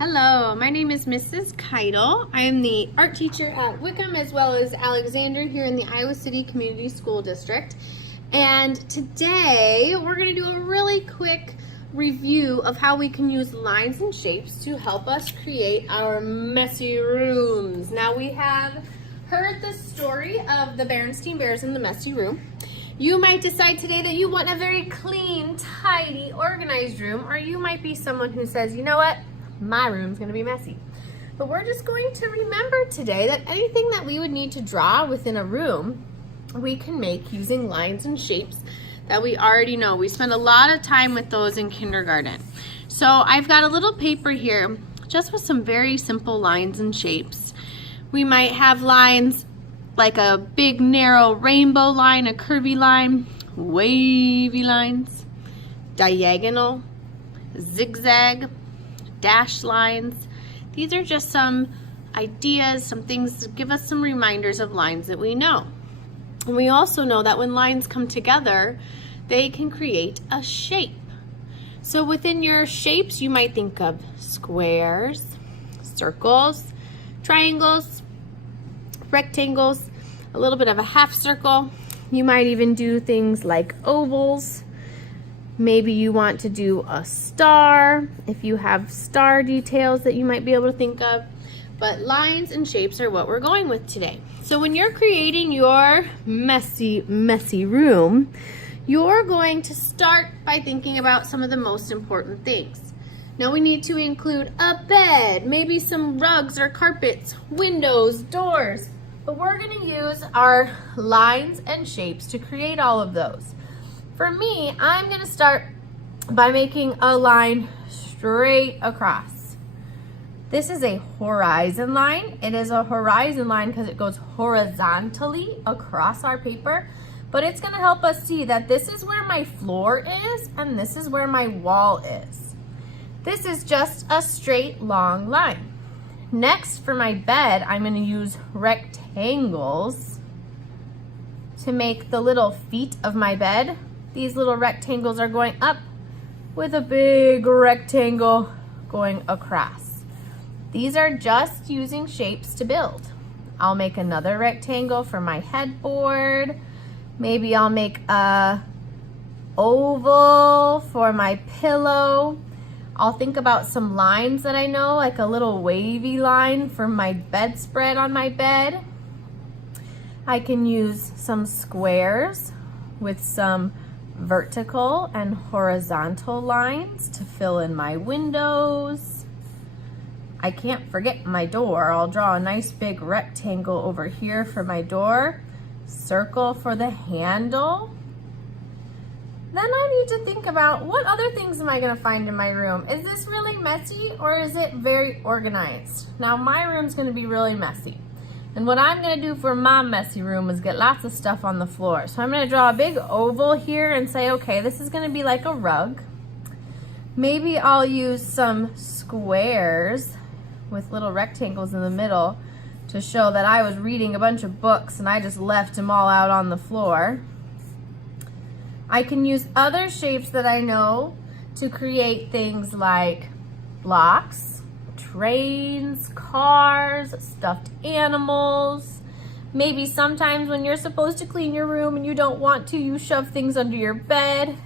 Hello, my name is Mrs. Keidel. I am the art teacher at Wickham as well as Alexander here in the Iowa City Community School District. And today we're going to do a really quick review of how we can use lines and shapes to help us create our messy rooms. Now we have heard the story of the Berenstain Bears in the messy room. You might decide today that you want a very clean, tidy, organized room, or you might be someone who says, you know what? My room's gonna be messy. But we're just going to remember today that anything that we would need to draw within a room, we can make using lines and shapes that we already know. We spend a lot of time with those in kindergarten. So I've got a little paper here just with some very simple lines and shapes. We might have lines like a big narrow rainbow line, a curvy line, wavy lines, diagonal, zigzag, dash lines. These are just some ideas, some things to give us some reminders of lines that we know. And we also know that when lines come together, they can create a shape. So within your shapes, you might think of squares, circles, triangles, rectangles, a little bit of a half circle. You might even do things like ovals. Maybe you want to do a star, if you have star details that you might be able to think of. But lines and shapes are what we're going with today. So when you're creating your messy room, you're going to start by thinking about some of the most important things. Now we need to include a bed, maybe some rugs or carpets, windows, doors. But we're going to use our lines and shapes to create all of those. For me, I'm going to start by making a line straight across. This is a horizon line. It is a horizon line because it goes horizontally across our paper, but it's going to help us see that this is where my floor is and this is where my wall is. This is just a straight long line. Next, for my bed, I'm going to use rectangles to make the little feet of my bed. These little rectangles are going up with a big rectangle going across. These are just using shapes to build. I'll make another rectangle for my headboard. Maybe I'll make a oval for my pillow. I'll think about some lines that I know, like a little wavy line for my bedspread on my bed. I can use some squares with some vertical and horizontal lines to fill in my windows. I can't forget my door. I'll draw a nice big rectangle over here for my door, circle for the handle. Then I need to think about what other things am I going to find in my room. Is this really messy or is it very organized? Now my room's going to be really messy. And what I'm going to do for my messy room is get lots of stuff on the floor. So I'm going to draw a big oval here and say, okay, this is going to be like a rug. Maybe I'll use some squares with little rectangles in the middle to show that I was reading a bunch of books and I just left them all out on the floor. I can use other shapes that I know to create things like blocks, trains, cars, stuffed animals. Maybe sometimes when you're supposed to clean your room and you don't want to, you shove things under your bed.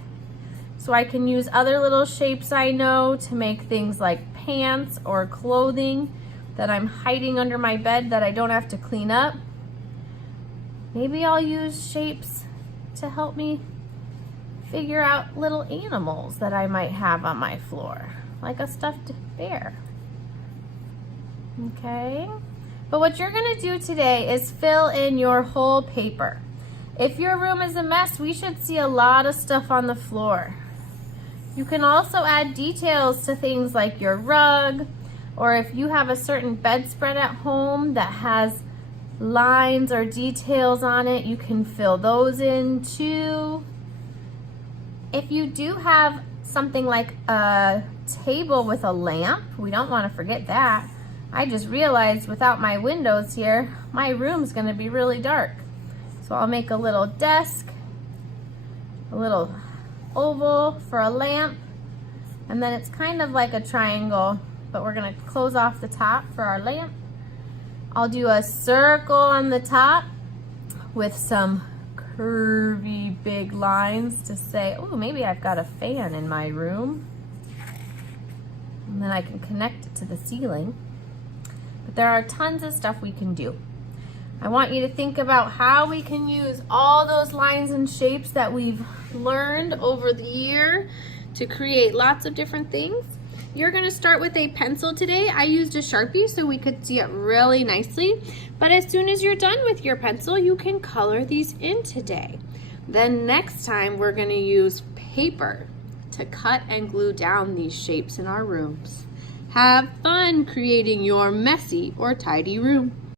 So I can use other little shapes I know to make things like pants or clothing that I'm hiding under my bed that I don't have to clean up. Maybe I'll use shapes to help me figure out little animals that I might have on my floor, like a stuffed bear. Okay, but what you're going to do today is fill in your whole paper. If your room is a mess, we should see a lot of stuff on the floor. You can also add details to things like your rug, or if you have a certain bedspread at home that has lines or details on it, you can fill those in too. If you do have something like a table with a lamp, we don't want to forget that. I just realized without my windows here, my room's going to be really dark. So I'll make a little desk, a little oval for a lamp, and then it's kind of like a triangle but we're gonna close off the top for our lamp. I'll do a circle on the top with some curvy big lines to say, oh, maybe I've got a fan in my room. And then I can connect it to the ceiling. But there are tons of stuff we can do. I want you to think about how we can use all those lines and shapes that we've learned over the year to create lots of different things. You're gonna start with a pencil today. I used a Sharpie so we could see it really nicely. But as soon as you're done with your pencil, you can color these in today. Then next time we're gonna use paper to cut and glue down these shapes in our rooms. Have fun creating your messy or tidy room.